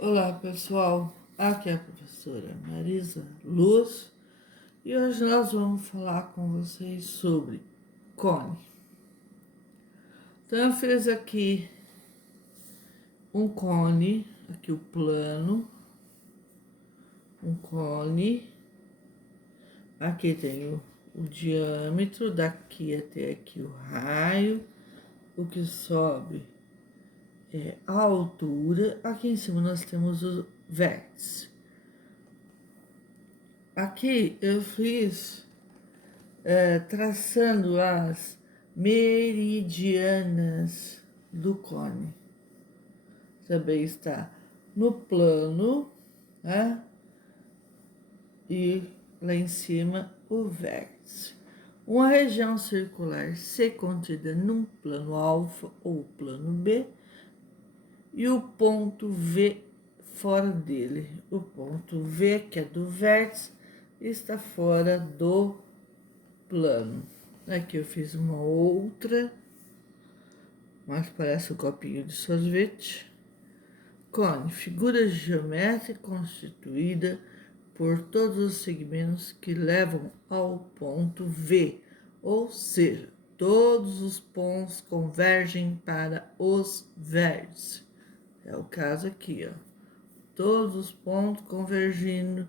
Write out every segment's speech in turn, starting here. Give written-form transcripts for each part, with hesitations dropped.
Olá pessoal, aqui é a professora Marisa Luz e hoje nós vamos falar com vocês sobre cone. Então eu fiz aqui um cone, aqui o plano, um cone, aqui tem o diâmetro, daqui até aqui o raio, o que sobe é a altura, aqui em cima nós temos o vértice. Aqui eu fiz traçando as meridianas do cone. Também está no plano, né? E lá em cima o vértice. Uma região circular C contida num plano alfa ou plano B e o ponto V fora dele. O ponto V, que é do vértice, está fora do plano. Aqui eu fiz uma outra, mas parece um copinho de sorvete. Cone, figura geométrica constituída por todos os segmentos que levam ao ponto V, ou seja, todos os pontos convergem para os vértices. É o caso aqui, ó. Todos os pontos convergindo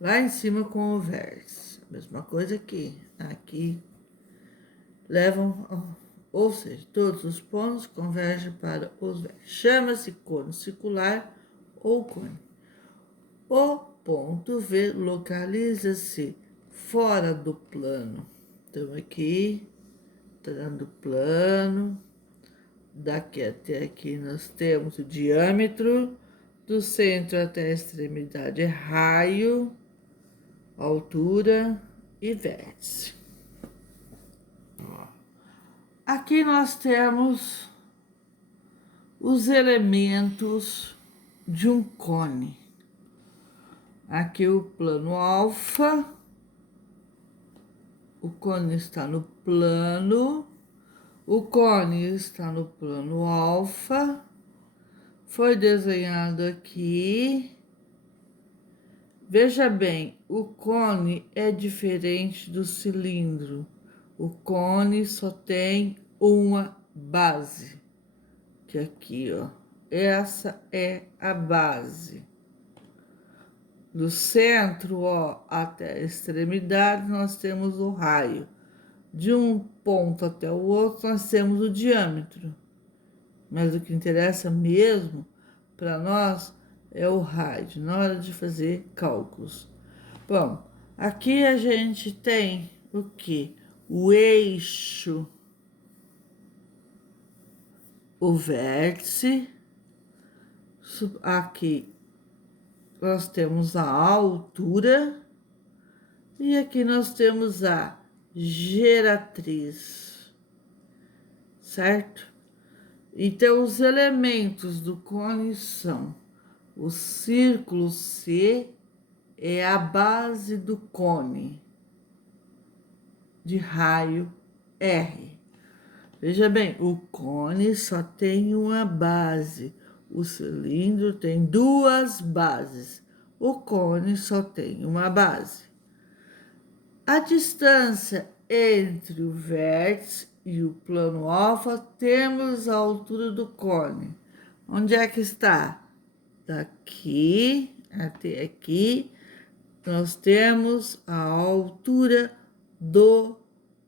lá em cima com o vértice. Mesma coisa aqui. Aqui levam, ou seja, todos os pontos convergem para os vértices. Chama-se cone circular ou cone. O ponto V localiza-se fora do plano. Então, aqui, dando plano, daqui até aqui nós temos o diâmetro, do centro até a extremidade é raio, altura e vértice. Aqui nós temos os elementos de um cone. Aqui o plano alfa, o cone está no plano, o cone está no plano alfa, foi desenhado aqui. Veja bem, o cone é diferente do cilindro. O cone só tem uma base, que aqui, ó. Essa é a base. Do centro, ó, até a extremidade, nós temos o raio. De um ponto até o outro, nós temos o diâmetro. Mas o que interessa mesmo para nós é o raio, na hora de fazer cálculos. Bom, aqui a gente tem o que? O eixo, o vértice. Aqui nós temos a altura e aqui nós temos a geratriz, certo? Então, os elementos do cone são o círculo C, é a base do cone, de raio R. Veja bem, o cone só tem uma base, o cilindro tem duas bases, o cone só tem uma base. A distância entre o vértice e o plano alfa, temos a altura do cone. Onde é que está? Daqui até aqui, nós temos a altura do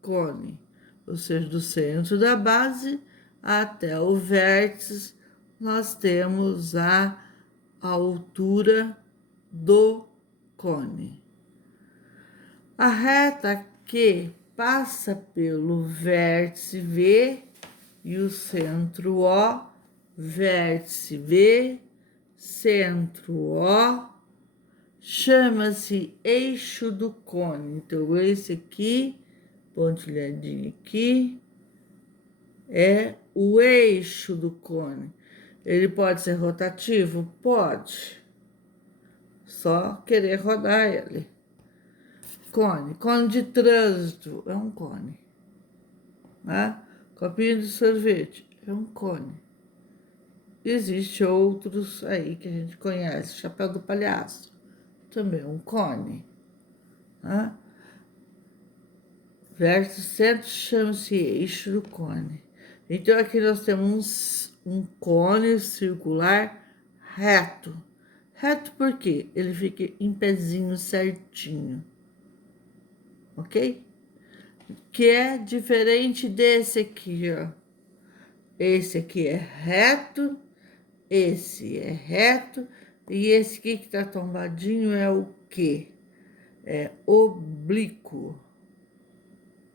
cone, ou seja, do centro da base até o vértice, nós temos a altura do cone. A reta que passa pelo vértice V e o centro O, vértice V, centro O, chama-se eixo do cone. Então, esse aqui, pontilhadinho aqui, é o eixo do cone. Ele pode ser rotativo? Pode. Só querer rodar ele. Cone. Cone de trânsito é um cone. Né? Copinho de sorvete é um cone. Existem outros aí que a gente conhece, chapéu do palhaço, também um cone, tá? Vértice centro chama-se eixo do cone. Então, aqui nós temos um cone circular reto. Reto por quê? Ele fica em pezinho certinho, ok? Que é diferente desse aqui, ó. Esse aqui é reto, esse é reto, e esse aqui que tá tombadinho é o quê? É oblíquo.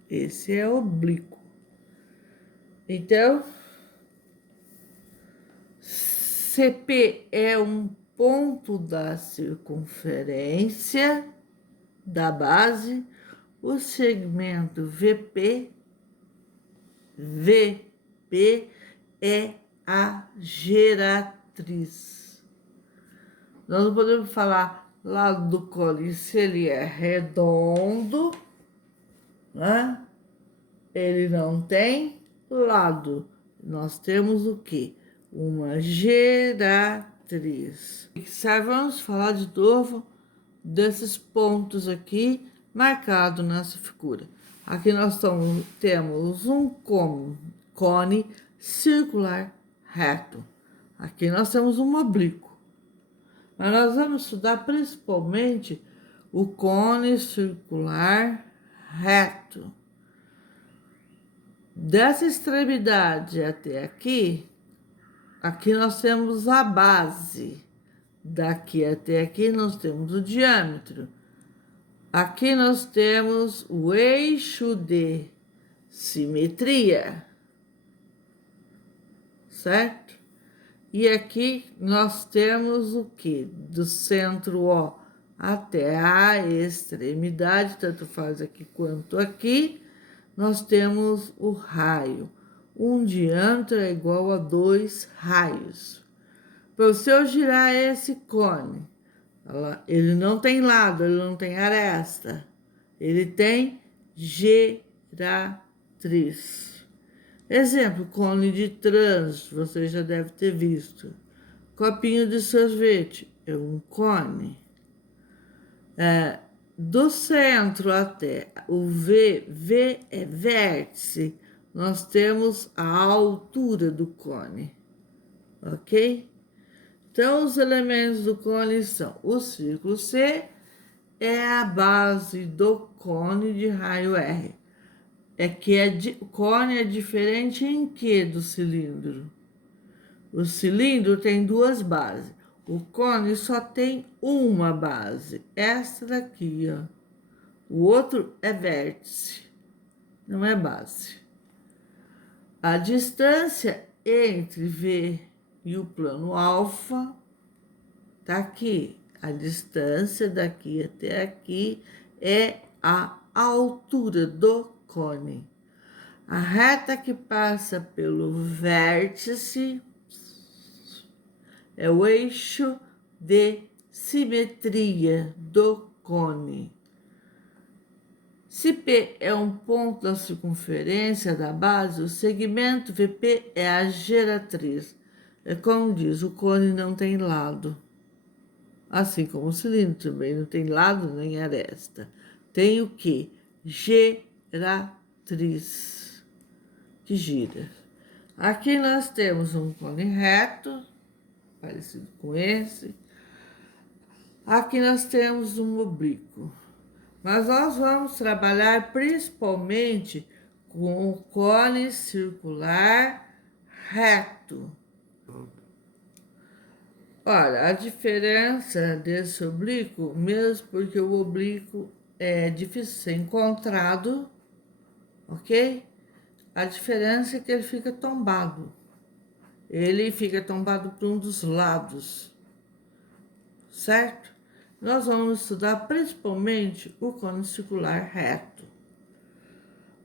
Esse é oblíquo. Então, CP é um ponto da circunferência da base, o segmento VP é a geratriz. Nós não podemos falar lado do cone se ele é redondo, né? Ele não tem lado. Nós temos o quê? Uma geratriz. Vamos falar de novo desses pontos aqui marcados nessa figura. Aqui nós temos um cone circular reto. Aqui nós temos um oblíquo. Mas nós vamos estudar principalmente o cone circular reto. Dessa extremidade até aqui, aqui nós temos a base. Daqui até aqui nós temos o diâmetro. Aqui nós temos o eixo de simetria, certo? E aqui nós temos o que? Do centro O até a extremidade, tanto faz aqui quanto aqui, nós temos o raio. Um diâmetro é igual a 2 raios. Para se eu girar esse cone, ele não tem lado, ele não tem aresta. Ele tem geratriz. Exemplo, cone de trânsito, você já deve ter visto. Copinho de sorvete é um cone. Do centro até o V é vértice, nós temos a altura do cone, ok? Então, os elementos do cone são o círculo C, é a base do cone de raio R. O cone é diferente em que do cilindro? O cilindro tem duas bases. O cone só tem uma base, essa daqui, ó. O outro é vértice, não é base. A distância entre V e o plano alfa tá aqui. A distância daqui até aqui é a altura do cone. A reta que passa pelo vértice é o eixo de simetria do cone. Se P é um ponto da circunferência da base, o segmento VP é a geratriz. É como diz, o cone não tem lado. Assim como o cilindro também não tem lado nem aresta. Tem o quê? Geratriz, que gira. Aqui nós temos um cone reto, parecido com esse. Aqui nós temos um oblíquo. Mas nós vamos trabalhar principalmente com o cone circular reto. Olha, a diferença desse oblíquo, mesmo porque o oblíquo é difícil ser encontrado, ok? A diferença é que ele fica tombado. Ele fica tombado para um dos lados, certo? Nós vamos estudar principalmente o cone circular reto.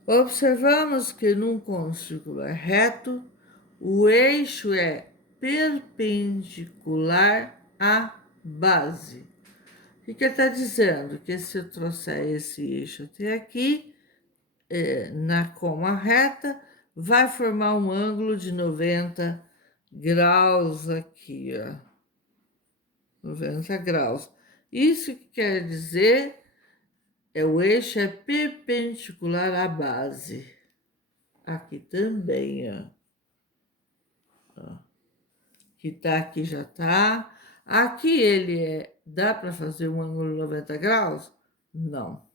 Observamos que num cone circular reto, o eixo é perpendicular à base. O que ele está dizendo? Que se eu trouxer esse eixo até aqui, na coma reta, vai formar um ângulo de 90 graus aqui, ó. 90 graus. Isso que quer dizer o eixo é perpendicular à base. Aqui também, ó. Que tá aqui já tá. Aqui ele dá para fazer um ângulo 90 graus? Não.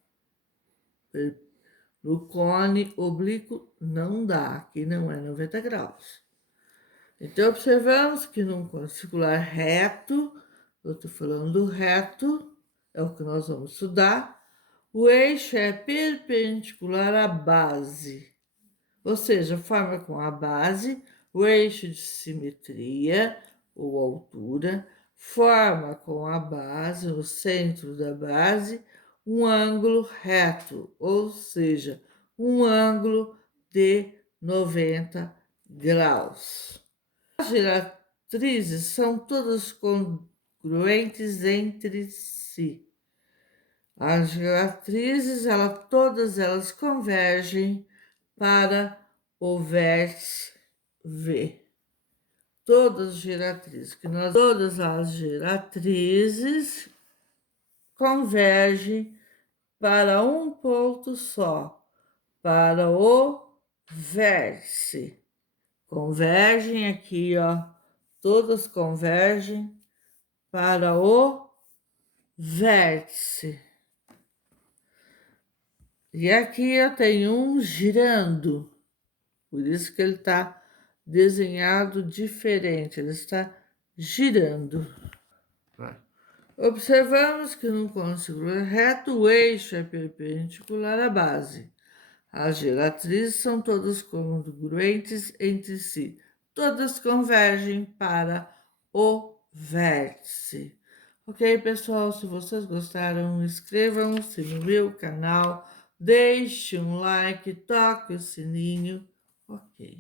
No cone oblíquo não dá, aqui não é 90 graus. Então, observamos que num cone circular reto, eu estou falando do reto, é o que nós vamos estudar, o eixo é perpendicular à base, ou seja, forma com a base, o eixo de simetria, ou altura, forma com a base, no centro da base, um ângulo reto, ou seja, um ângulo de 90 graus. As diretrizes são todas congruentes entre si. As diretrizes, todas elas convergem para o vértice V. Todas as diretrizes convergem para um ponto só, para o vértice. Convergem aqui, ó, todas convergem para o vértice. E aqui eu tenho um girando, por isso que ele está desenhado diferente, ele está girando. Observamos que no cone circular reto, o eixo é perpendicular à base. As diretrizes são todas congruentes entre si. Todas convergem para o vértice. Ok, pessoal? Se vocês gostaram, inscrevam-se no meu canal, deixe um like, toque o sininho. Ok.